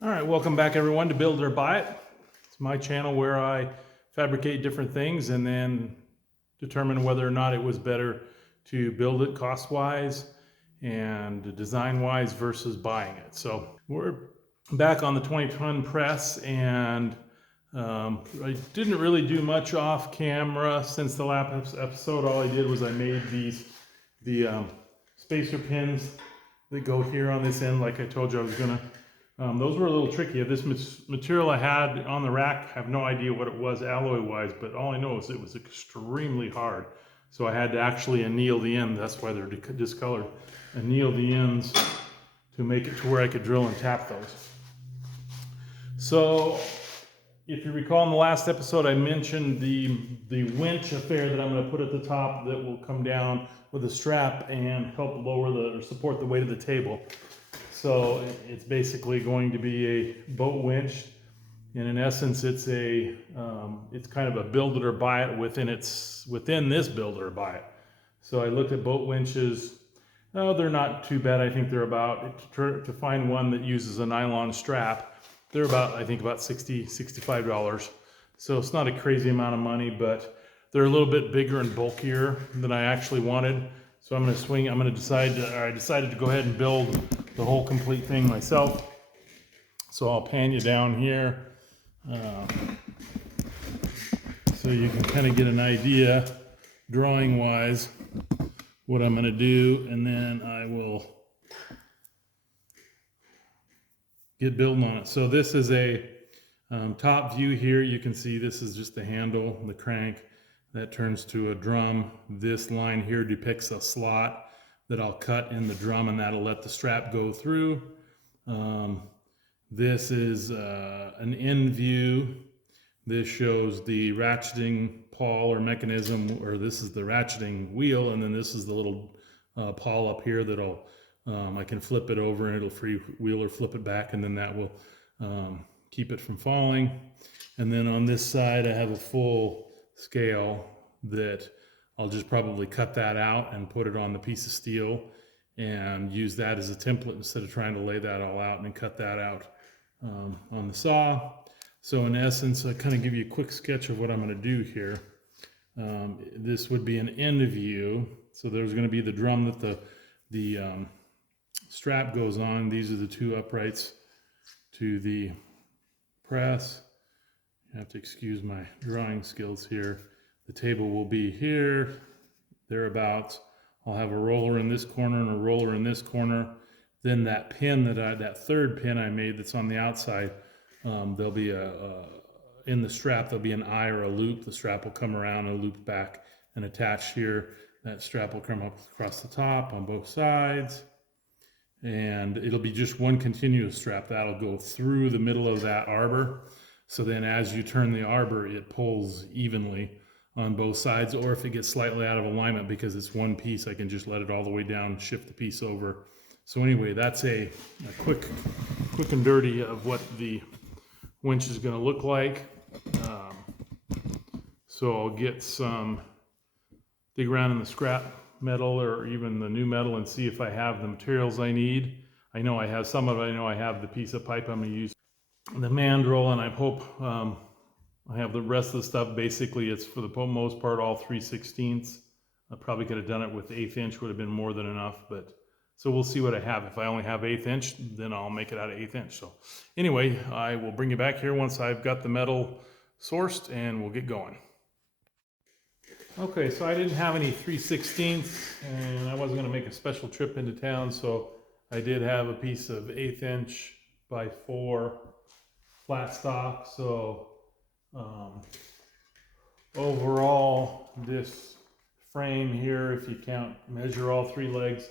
All right, welcome back everyone to Build or Buy It. It's my channel where I fabricate different things and then determine whether or not it was better to build it cost-wise and design-wise versus buying it. So we're back on the 20-ton press, and I didn't really do much off camera since the last episode. All I did was I made the spacer pins that go here on this end, like I told you I was gonna. Those were a little tricky. This material I had on the rack, I have no idea what it was alloy-wise, but all I know is it was extremely hard. So I had to actually anneal the end. That's why they're discolored. Anneal the ends to make it to where I could drill and tap those. So if you recall in the last episode, I mentioned the winch affair that I'm going to put at the top that will come down with a strap and help lower or support the weight of the table. So it's basically going to be a boat winch, and in essence, it's kind of a build it or buy it within this build it or buy it. So I looked at boat winches. Oh, they're not too bad. I think they're about to find one that uses a nylon strap. They're about, I think, about $65. So it's not a crazy amount of money, but they're a little bit bigger and bulkier than I actually wanted. So I decided to go ahead and build the whole complete thing myself. So I'll pan you down here so you can kind of get an idea drawing wise what I'm going to do, and then I will get building on it. So this is a top view here. You can see this is just the handle, the crank that turns to a drum. This line here depicts a slot that I'll cut in the drum, and that'll let the strap go through. This is an end view. This shows the ratcheting pawl or mechanism, or this is the ratcheting wheel, and then this is the little pawl up here that'll I can flip it over and it'll freewheel or flip it back, and then that will keep it from falling. And then on this side I have a full scale that I'll just probably cut that out and put it on the piece of steel and use that as a template instead of trying to lay that all out and cut that out on the saw. So in essence, I kind of give you a quick sketch of what I'm going to do here. This would be an end view. So there's going to be the drum that the strap goes on. These are the two uprights to the press. You have to excuse my drawing skills here. The table will be here, thereabouts. I'll have a roller in this corner and a roller in this corner. Then that pin that third pin I made that's on the outside, there'll be in the strap, there'll be an eye or a loop. The strap will come around and loop back and attach here. That strap will come up across the top on both sides. And it'll be just one continuous strap that'll go through the middle of that arbor. So then as you turn the arbor, it pulls evenly on both sides, or if it gets slightly out of alignment because it's one piece, I can just let it all the way down, shift the piece over. So anyway, that's a quick and dirty of what the winch is going to look like. So I'll get dig around in the scrap metal or even the new metal and see if I have the materials I need. I know I have some of it. I know I have the piece of pipe I'm going to use, the mandrel, and I hope I have the rest of the stuff. Basically, it's for the most part all 3/16. I probably could have done it with 1/8 inch, would have been more than enough, but so we'll see what I have. If I only have 1/8 inch, then I'll make it out of 1/8 inch. So anyway, I will bring you back here once I've got the metal sourced and we'll get going. Okay, so I didn't have any 3/16 and I wasn't gonna make a special trip into town, so I did have a piece of 1/8 inch by 4 flat stock. So overall, this frame here, if you measure all 3 legs,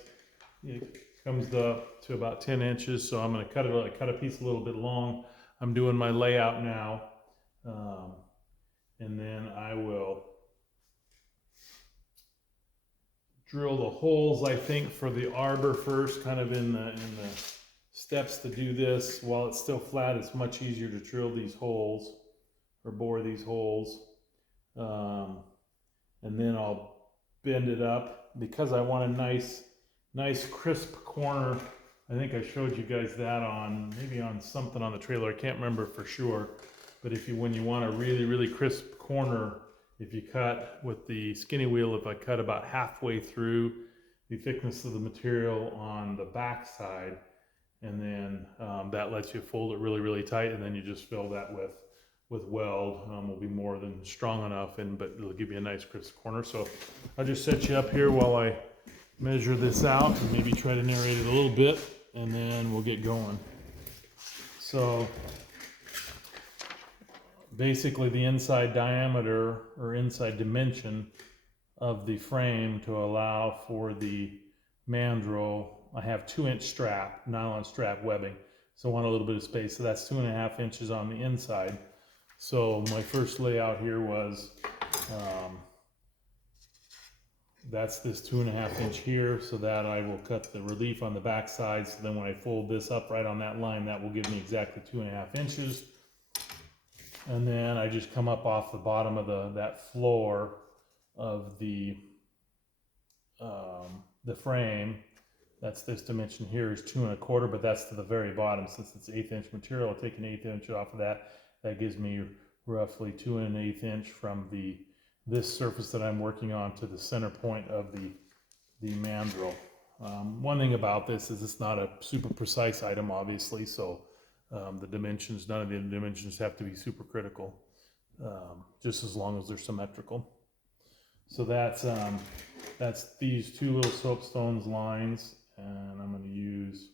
it comes up to about 10 inches. So I'm going to cut a piece a little bit long. I'm doing my layout now, and then I will drill the holes, I think, for the arbor first, kind of in the steps to do this. While it's still flat, it's much easier to drill these holes or bore these holes, and then I'll bend it up because I want a nice crisp corner I think I showed you guys that on, maybe on something on the trailer, I can't remember for sure. But when you want a really, really crisp corner, if you cut with the skinny wheel, if I cut about halfway through the thickness of the material on the back side, and then that lets you fold it really, really tight, and then you just fill that with weld. Will be more than strong enough, but it'll give you a nice crisp corner. So I'll just set you up here while I measure this out and maybe try to narrate it a little bit, and then we'll get going. So basically the inside diameter or inside dimension of the frame to allow for the mandrel, I have 2-inch strap, nylon strap webbing. So I want a little bit of space. So that's 2.5 inches on the inside. So my first layout here was, that's this 2.5 inch here, so that I will cut the relief on the back side. So then when I fold this up right on that line, that will give me exactly 2.5 inches. And then I just come up off the bottom of that floor of the frame. That's this dimension here is 2.25, but that's to the very bottom. Since it's 1/8 inch material, I'll take an 1/8 inch off of that. That gives me roughly 2 1/8 inch from this surface that I'm working on to the center point of the mandrel. One thing about this is it's not a super precise item, obviously, so the dimensions, none of the dimensions have to be super critical, just as long as they're symmetrical. So that's these two little soapstones lines, and I'm going to use,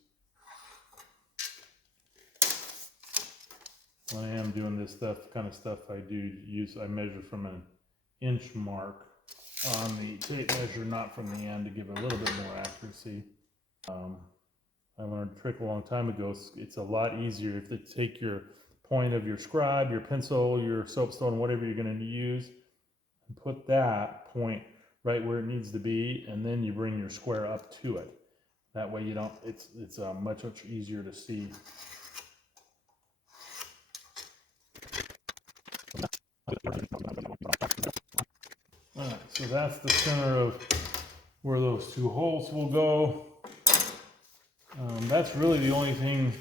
when I am doing this kind of stuff, I measure from an inch mark on the tape measure, not from the end, to give it a little bit more accuracy. I learned a trick a long time ago. It's a lot easier if you take your point of your scribe, your pencil, your soapstone, whatever you're going to use, and put that point right where it needs to be, and then you bring your square up to it. That way you don't, it's much easier to see. Alright, so that's the center of where those two holes will go. That's really the only thing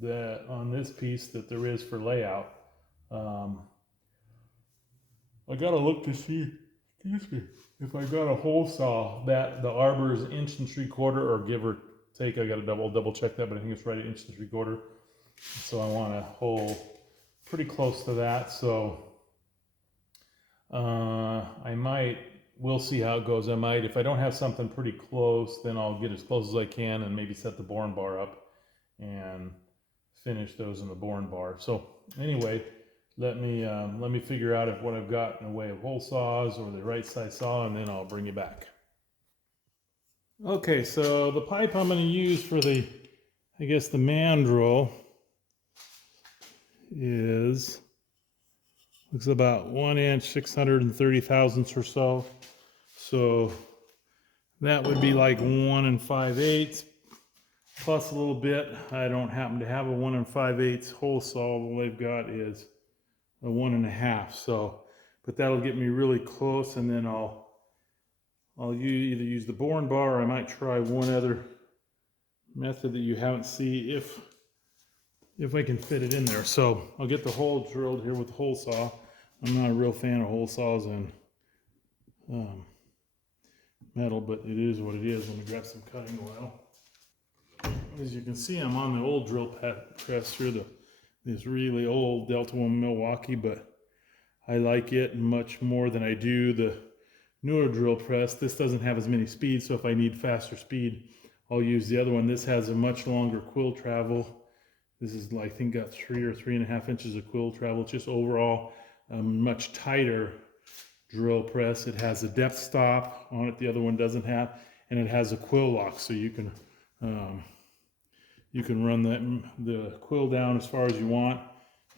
that on this piece that there is for layout. I gotta look to see, excuse me, if I got a hole saw that the arbor is 1 3/4 or give or take. I gotta double check that, but I think it's right at 1 3/4. So I want a hole pretty close to that. So we'll see how it goes. If I don't have something pretty close, then I'll get as close as I can and maybe set the boring bar up and finish those in the boring bar. So anyway, let me figure out what I've got in the way of hole saws or the right size saw, and then I'll bring you back. Okay, so the pipe I'm going to use for the mandrel looks about 1 inch, 630 thousandths or so. So that would be like 1 5/8 plus a little bit. I don't happen to have a 1 5/8 hole saw. All I've got is a 1 1/2. So, but that'll get me really close, and then I'll either use the boring bar, or I might try one other method that you haven't seen if I can fit it in there. So I'll get the hole drilled here with the hole saw. I'm not a real fan of hole saws and metal, but it is what it is. Let me grab some cutting oil. As you can see, I'm on the old drill press here, this really old Delta One Milwaukee, but I like it much more than I do the newer drill press. This doesn't have as many speeds, so if I need faster speed, I'll use the other one. This has a much longer quill travel. This is, I think, got 3 or 3.5 inches of quill travel. It's just overall a much tighter drill press. It has a depth stop on it, the other one doesn't have, and it has a quill lock, so you can run the quill down as far as you want,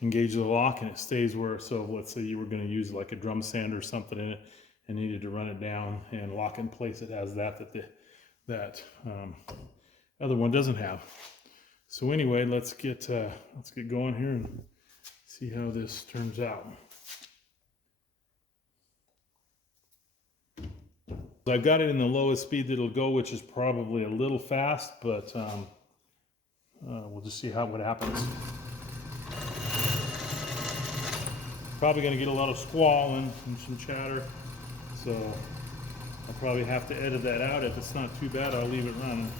engage the lock, and it stays where. So let's say you were going to use like a drum sander or something in it and needed to run it down and lock in place. It has that other one doesn't have. So anyway, let's get going here and see how this turns out. I've got it in the lowest speed that it'll go, which is probably a little fast, but just see what happens. Probably going to get a lot of squalling and some chatter, so I'll probably have to edit that out. If it's not too bad, I'll leave it running.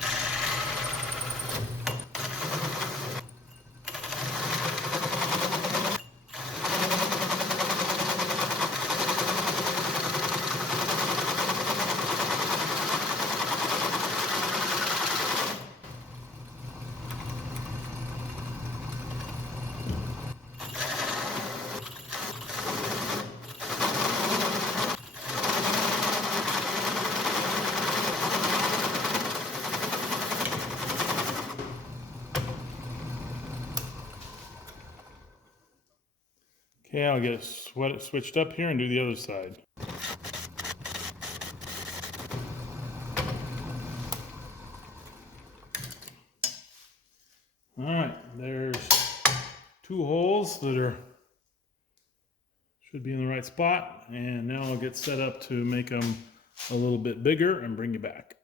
Okay, I'll get it switched up here and do the other side. All right, there's 2 holes that should be in the right spot, and now I'll get set up to make them a little bit bigger and bring you back.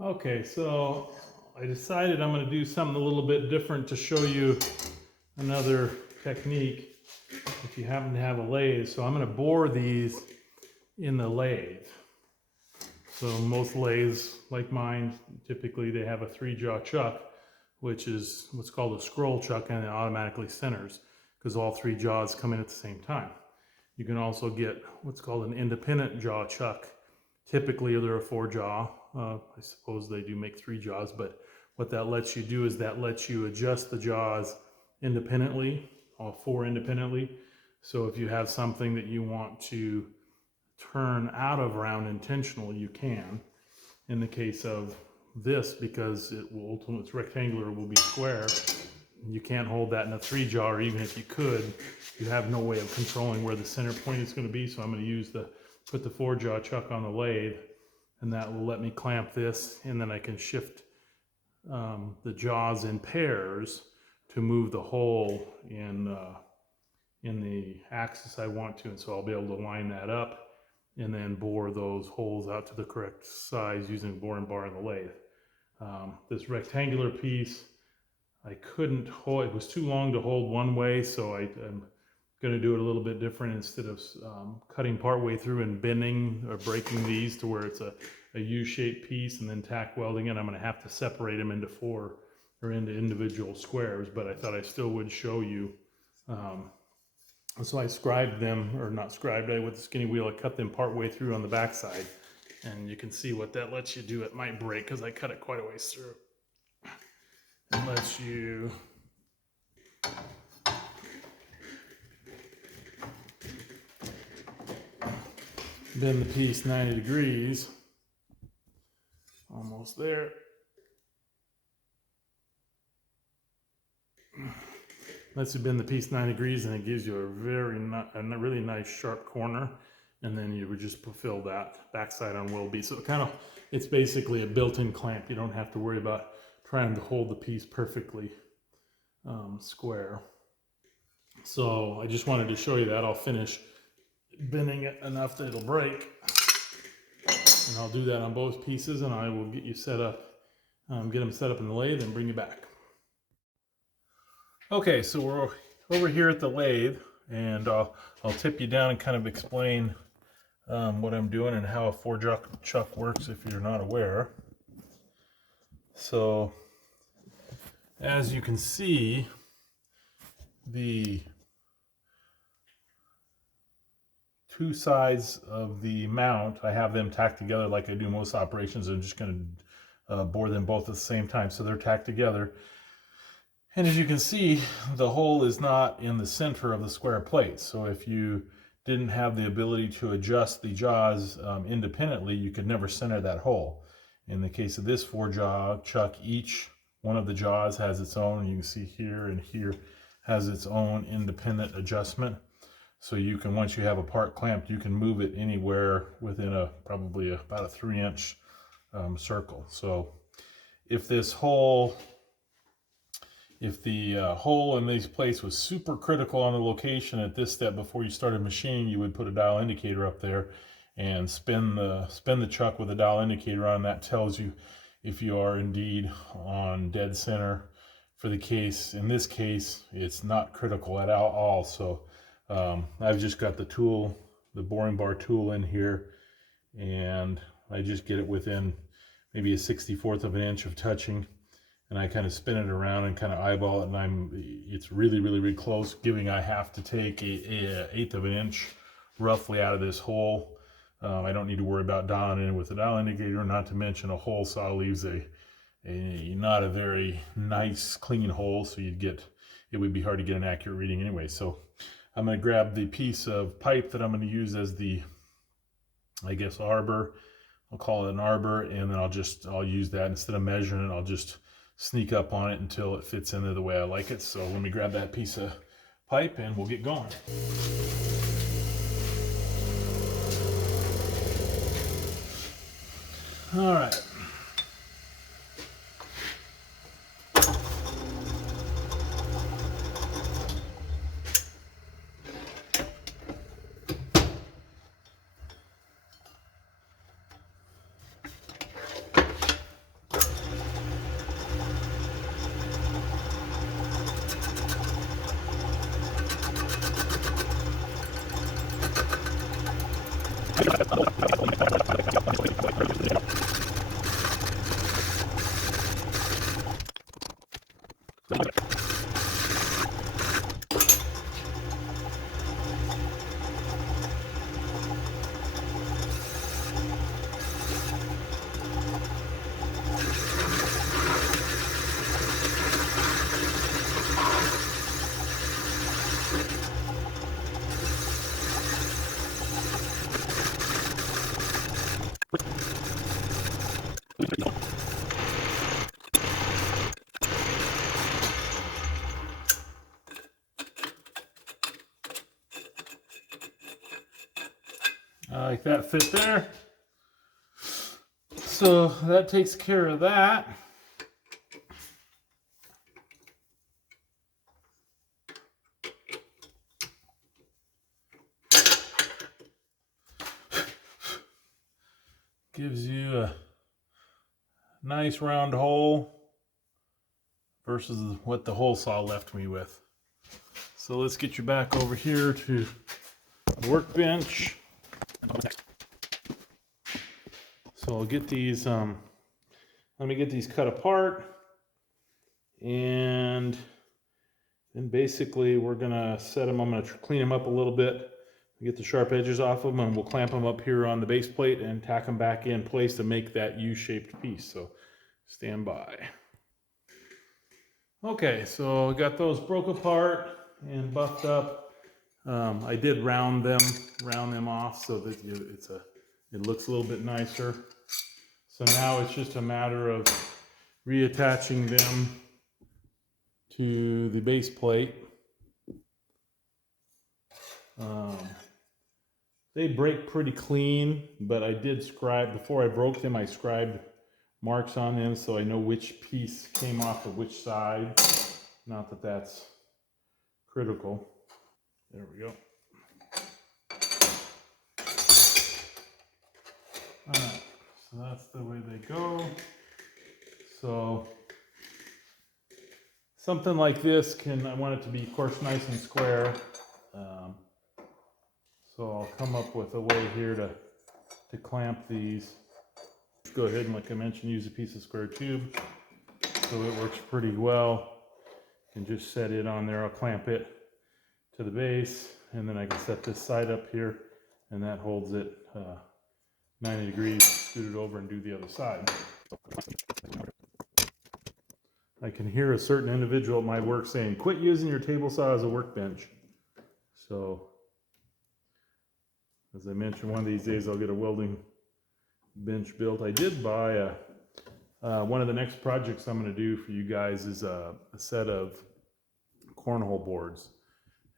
Okay, so I decided I'm going to do something a little bit different to show you another technique if you happen to have a lathe. So I'm going to bore these in the lathe. So most lathes like mine, typically they have a 3-jaw chuck, which is what's called a scroll chuck, and it automatically centers because all 3 jaws come in at the same time. You can also get what's called an independent jaw chuck. Typically they're a 4-jaw. I suppose they do make 3 jaws, but what that lets you do is that lets you adjust the jaws independently, all 4 independently. So if you have something that you want to turn out of round intentionally, you can. In the case of this, because it's rectangular, it will be square, you can't hold that in a 3-jaw, or even if you could, you have no way of controlling where the center point is going to be. So I'm going to put the 4-jaw chuck on the lathe, and that will let me clamp this, and then I can shift the jaws in pairs to move the hole in the axis I want to, and so I'll be able to line that up and then bore those holes out to the correct size using the boring bar in the lathe. This rectangular piece, I couldn't hold, it was too long to hold one way, so I'm going to do it a little bit different. Instead of cutting part way through and bending or breaking these to where it's a U-shaped piece and then tack welding it, I'm going to have to separate them into 4 or into individual squares, but I thought I still would show you. So I scribed them, or not scribed, with the skinny wheel, I cut them part way through on the backside, and you can see what that lets you do. It might break because I cut it quite a ways through. It lets you bend the piece 90 degrees, almost there. Lets you bend the piece 90 degrees, and it gives you a really nice sharp corner, and then you would just fulfill that backside on will be. So it's basically a built-in clamp. You don't have to worry about trying to hold the piece perfectly square. So I just wanted to show you that. I'll finish bending it enough that it'll break, and I'll do that on both pieces, and I will get you set up, get them set up in the lathe and bring you back. Okay, so we're over here at the lathe, and I'll tip you down and kind of explain what I'm doing and how a 4-jaw chuck works if you're not aware. So as you can see, the 2 sides of the mount, I have them tacked together like I do most operations. I'm just going to bore them both at the same time, so they're tacked together. And as you can see, the hole is not in the center of the square plate. So if you didn't have the ability to adjust the jaws independently, you could never center that hole. In the case of this 4-jaw chuck, each one of the jaws has its own, you can see here and here, has its own independent adjustment. So you can, once you have a part clamped, you can move it anywhere within probably about a 3-inch circle. So if the hole in this place was super critical on the location at this step before you started machining, you would put a dial indicator up there and spin the chuck with a dial indicator on. That tells you if you are indeed on dead center for the case. In this case, it's not critical at all. So I've just got the tool, the boring bar tool in here, and I just get it within maybe a 1/64 of an inch of touching, and I kind of spin it around and kind of eyeball it, and it's really close, giving I have to take a 1/8 of an inch roughly out of this hole. I don't need to worry about dialing in with a dial indicator, not to mention a hole saw leaves a not a very nice clean hole, so it would be hard to get an accurate reading anyway. So I'm going to grab the piece of pipe that I'm going to use as the, I guess, arbor. I'll call it an arbor, and then I'll use that instead of measuring it. I'll just sneak up on it until it fits in there the way I like it. So let me grab that piece of pipe and we'll get going. All right. I like that fit there. So that takes care of that. Gives you a nice round hole versus what the hole saw left me with. So let's get you back over here to the workbench. So I'll get these, let me get these cut apart, and then basically we're gonna set them, I'm gonna clean them up a little bit, get the sharp edges off of them, and we'll clamp them up here on the base plate and tack them back in place to make that U-shaped piece. So stand by. Okay, so I got those broke apart and buffed up. I did round them off so that it looks a little bit nicer. So now it's just a matter of reattaching them to the base plate. They break pretty clean, but I did scribe, before I broke them, I scribed marks on them so I know which piece came off of which side. Not that that's critical. There we go. All right, so that's the way they go. So something like this I want it to be, of course, nice and square. So I'll come up with a way here to clamp these. Go ahead and, like I mentioned, use a piece of square tube. So it works pretty well. And just set it on there. I'll clamp it to the base, and then I can set this side up here, and that holds it 90 degrees, scoot it over and do the other side. I can hear a certain individual at my work saying, quit using your table saw as a workbench. So, as I mentioned, one of these days I'll get a welding bench built. I did buy one of the next projects I'm going to do for you guys is a set of cornhole boards.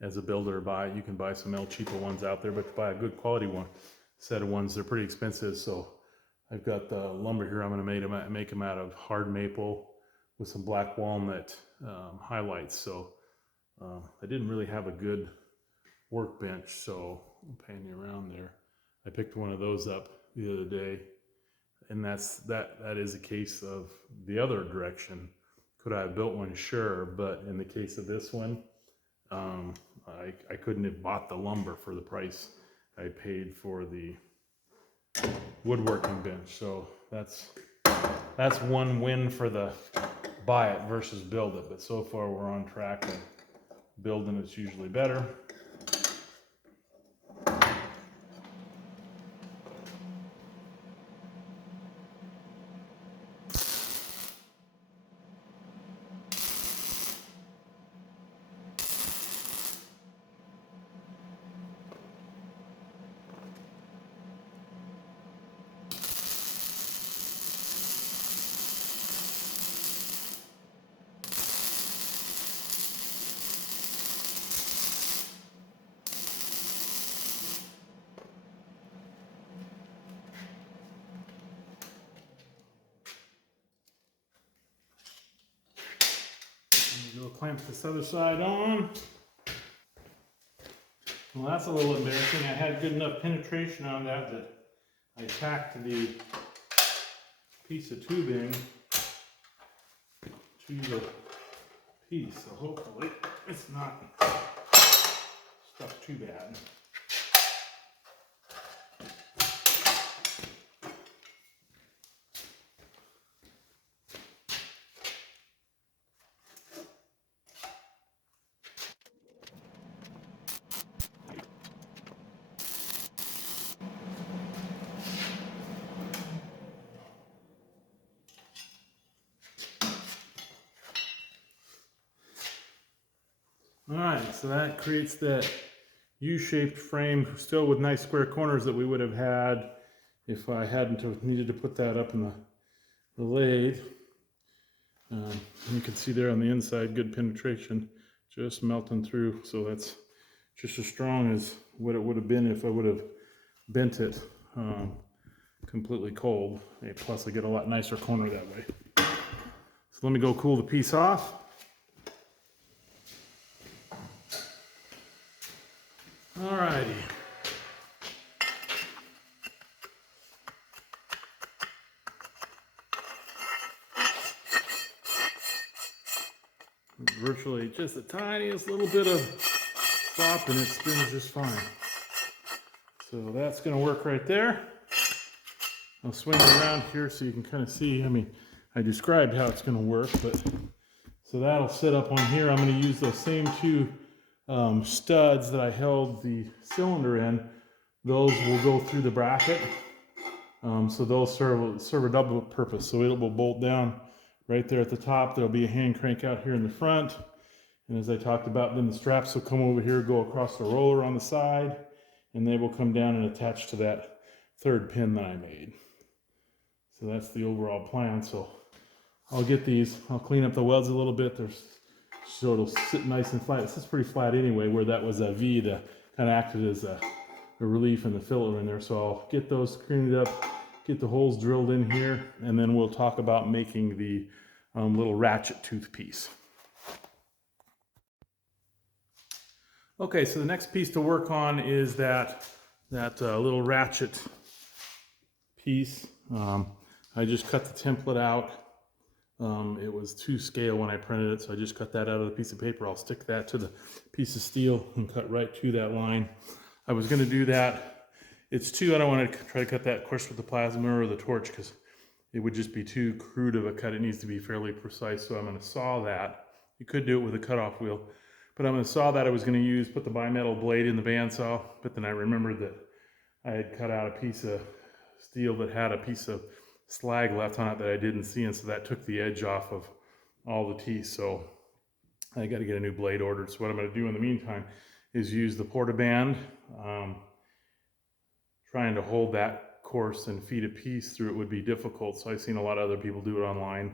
As a builder, you can buy some El Cheapo ones out there, but to buy a good quality set of ones, they're pretty expensive. So I've got the lumber here. I'm going to make them out of hard maple with some black walnut highlights. So I didn't really have a good workbench, so I'll pan you around there. I picked one of those up the other day, and that is a case of the other direction. Could I have built one? Sure, but in the case of this one, I couldn't have bought the lumber for the price I paid for the woodworking bench. So that's one win for the buy it versus build it. But so far we're on track, and building it's usually better. We'll clamp this other side on. Well, that's a little embarrassing. I had good enough penetration on that I tacked the piece of tubing to the piece. So hopefully it's not stuck too bad. All right, so that creates that U-shaped frame, still with nice square corners that we would have had if I hadn't have needed to put that up in the lathe. You can see there on the inside, good penetration, just melting through. So that's just as strong as what it would have been if I would have bent it completely cold. Plus I get a lot nicer corner that way. So let me go cool the piece off. Alrighty. Virtually just the tiniest little bit of stop and it spins just fine. So that's going to work right there. I'll swing it around here so you can kind of see. I mean, I described how it's going to work, but so that'll sit up on here. I'm going to use those same two studs that I held the cylinder in. Those will go through the bracket. So those serve a double purpose. So it will bolt down right there at the top. There'll be a hand crank out here in the front. And as I talked about, then the straps will come over here, go across the roller on the side, and they will come down and attach to that third pin that I made. So that's the overall plan. So I'll get these, I'll clean up the welds a little bit. So it'll sit nice and flat. This is pretty flat anyway, where that was a V that kind of acted as a relief in the filler in there. So I'll get those cleaned up, get the holes drilled in here, and then we'll talk about making the little ratchet tooth piece. Okay, so the next piece to work on is that little ratchet piece. I just cut the template out. It was to scale when I printed it, so I just cut that out of the piece of paper. I'll stick that to the piece of steel and cut right to that line. I was going to do that. It's too, I don't want to try to cut that, of course, with the plasma or the torch, because it would just be too crude of a cut. It needs to be fairly precise, so I'm going to saw that. You could do it with a cutoff wheel, but I'm going to saw that. I was going to put the bimetal blade in the bandsaw, but then I remembered that I had cut out a piece of steel that had a piece of slag left on it that I didn't see, and so that took the edge off of all the teeth. So I got to get a new blade ordered. So what I'm going to do in the meantime is use the Portaband, trying to hold that course and feed a piece through it would be difficult. So I've seen a lot of other people do it online.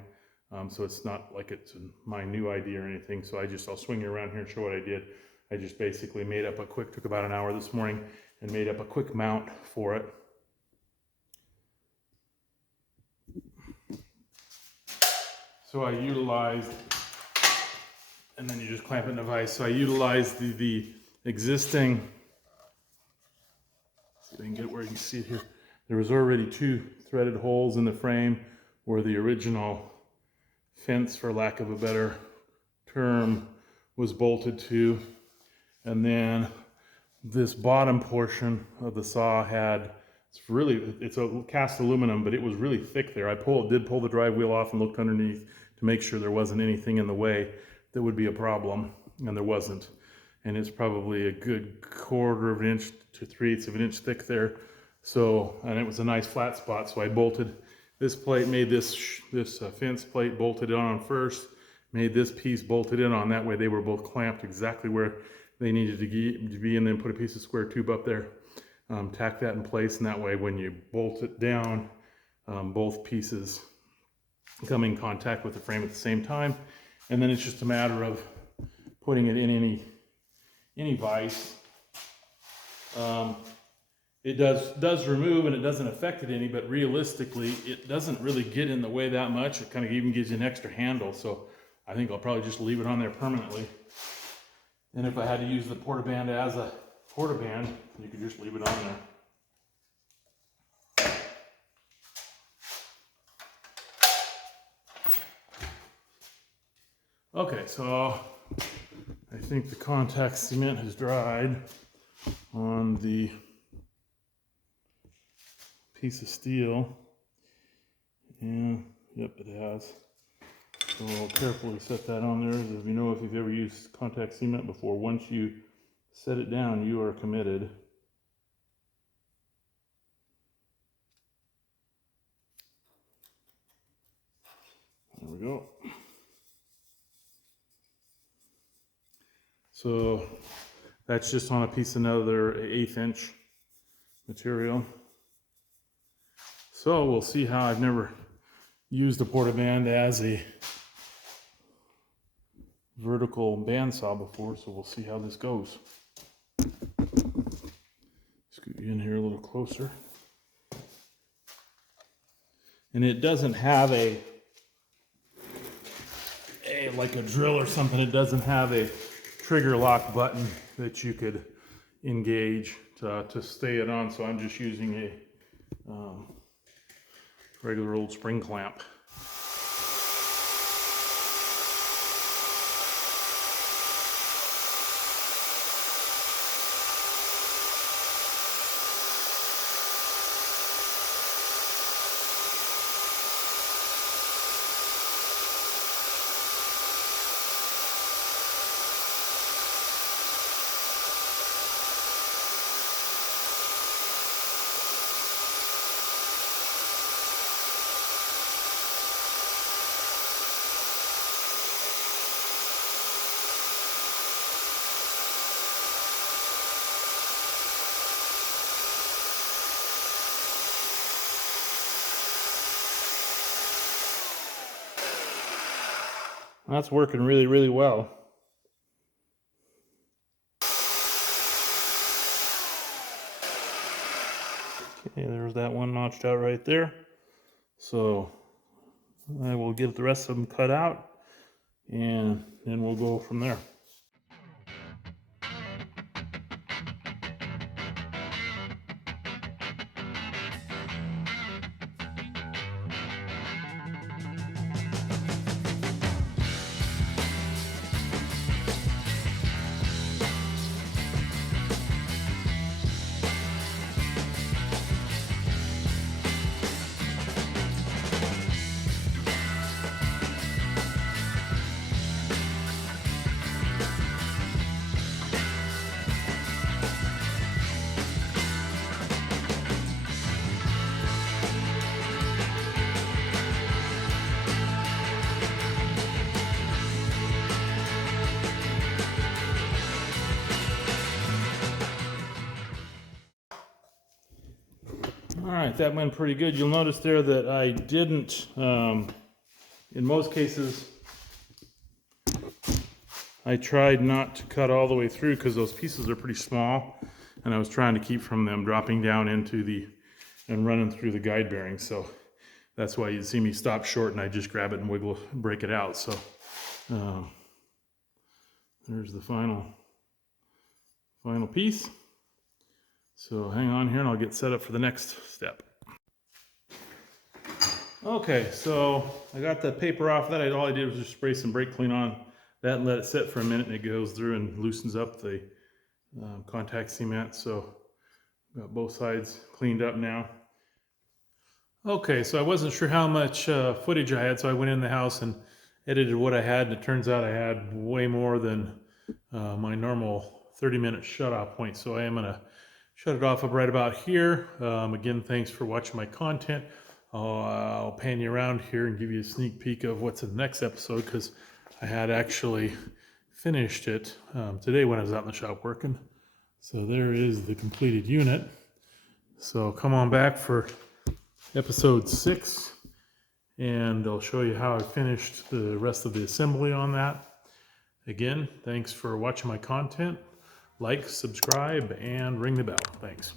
So it's not like it's my new idea or anything. So I'll swing you around here and show what I did. I just basically took about an hour this morning and made up a quick mount for it. So I utilized, and then you just clamp it in a vise. So I utilized the existing, see if I can get it where you can see it here, There was already 2 threaded holes in the frame where the original fence, for lack of a better term, was bolted to. And then this bottom portion of the saw it's a cast aluminum, but it was really thick there. I did pull the drive wheel off and looked underneath to make sure there wasn't anything in the way that would be a problem, and there wasn't. And it's probably a good 1/4 of an inch to 3/8 of an inch thick there. So, and it was a nice flat spot, so I bolted this plate, made this fence plate, bolted it on first, made this piece bolted in on. That way they were both clamped exactly where they needed to be, and then put a piece of square tube up there, tack that in place, and that way when you bolt it down, both pieces come in contact with the frame at the same time. And then it's just a matter of putting it in any vise. It does remove, and it doesn't affect it any, but realistically it doesn't really get in the way that much. It kind of even gives you an extra handle, so I think I'll probably just leave it on there permanently. And if I had to use the Portaband as a Portaband, you could just leave it on there. Okay, so I think the contact cement has dried on the piece of steel. And yep, it has. So I'll carefully set that on there. As you know, if you've ever used contact cement before, once you set it down, you are committed. There we go. So that's just on a piece of another 1/8 inch material. So we'll see how. I've never used a Portaband as a vertical bandsaw before, so we'll see how this goes. Scoot you in here a little closer. And it doesn't have like a drill or something. It doesn't have a trigger lock button that you could engage to stay it on. So I'm just using a regular old spring clamp. That's working really, really well. Okay, there's that one notched out right there. So I will get the rest of them cut out, and then we'll go from there. All right, that went pretty good. You'll notice there that I didn't, in most cases, I tried not to cut all the way through because those pieces are pretty small, and I was trying to keep from them dropping down into and running through the guide bearing. So that's why you see me stop short and I just grab it and break it out. So there's the final piece. So hang on here and I'll get set up for the next step. Okay, so I got the paper off that. All I did was just spray some brake clean on that and let it sit for a minute, and it goes through and loosens up the contact cement. So got both sides cleaned up now. Okay, so I wasn't sure how much footage I had, so I went in the house and edited what I had, and it turns out I had way more than my normal 30-minute shut-off point. So I am gonna shut it off right about here. Again, thanks for watching my content. I'll pan you around here and give you a sneak peek of what's in the next episode, because I had actually finished it today when I was out in the shop working. So there is the completed unit. So come on back for episode 6, and I'll show you how I finished the rest of the assembly on that. Again, thanks for watching my content. Like, subscribe, and ring the bell. Thanks.